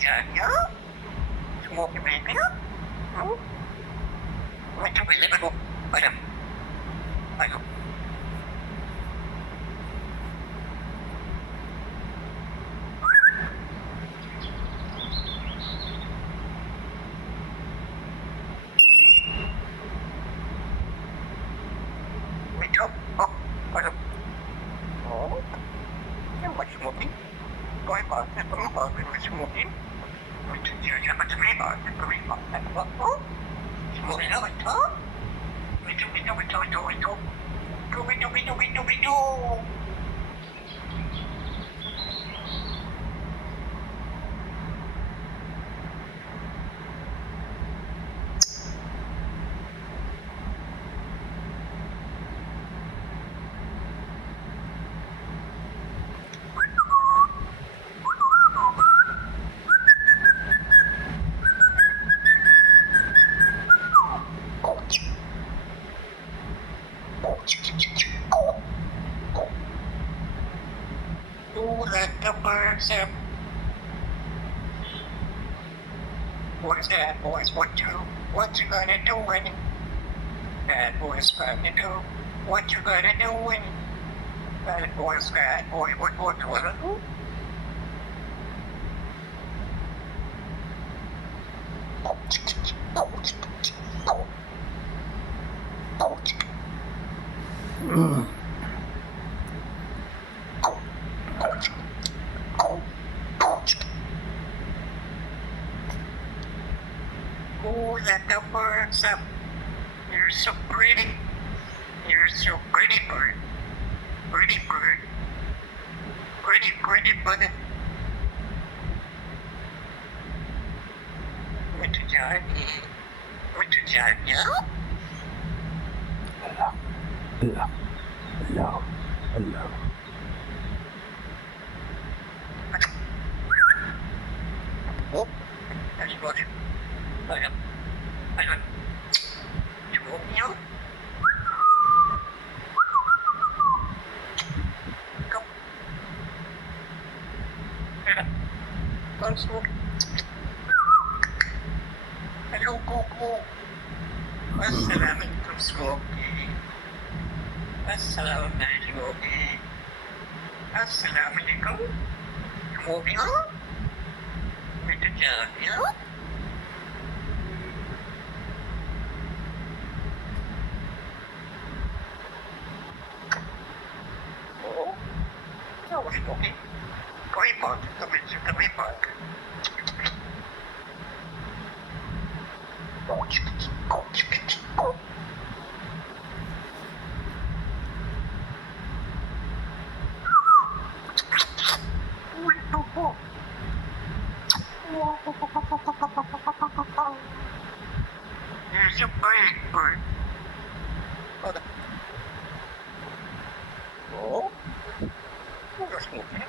conversatio, smoking radio, what's a little Alakum. Smoking. Going back and going back and smoking. Which is your job to read back and read back and what? Smoking out the top. We do. Let the birds up. What's that boys want to? What you gonna do when bad boys gonna do? What you gonna do when bad boy, what do? Oh, let the birds up. You're so pretty. You're so pretty, bird. Pretty bird. Pretty bird. What did you know? Hello. Oh, that's what it. I don't. You want me out? Go. Go smoke. Hello, go. ASALAM smoke. ASALAM smoke. ASALAM smoke. With the job, Oh, smoking. Going back. There's a big bird. Oh, you're smoking.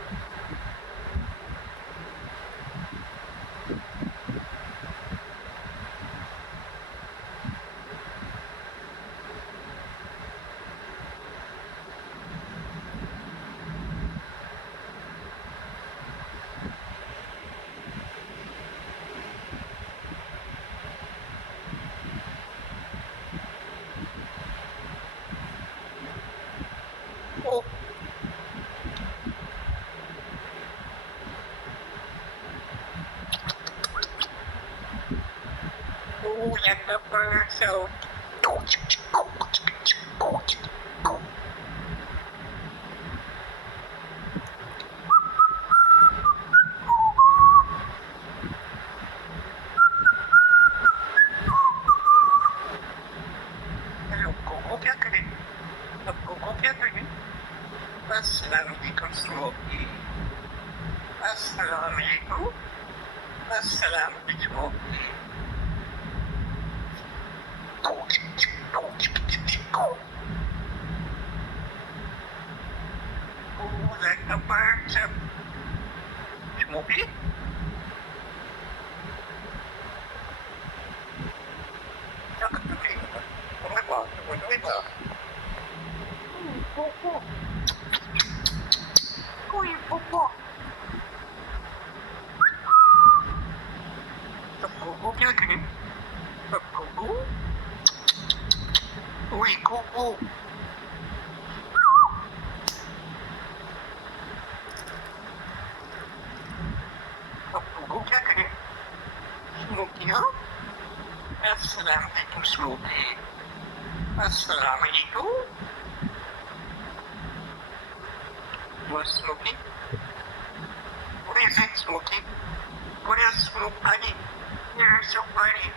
Oh. Oh, let the birds out. Hello, Coco Piacere. Coco Piacere. ASALAM smoke. ASALAM smoke. Oh, let the birds up. Smoky? Talk to me. What? Coco. Oh, you Coco. Assalamualaikum smoking. Assalamualaikum. What's smoking? What is it smoking? What is smoke honey? You're so funny.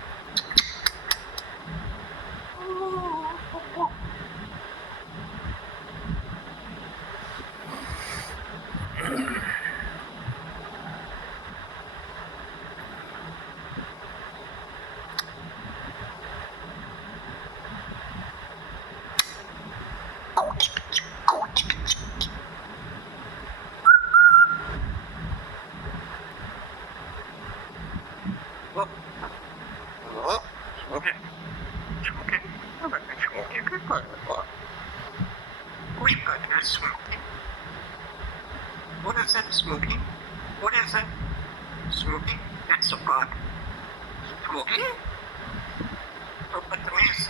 Smoking. What is that smoking? What is that? Smoking? That's a bug. Smoking? Open the mess.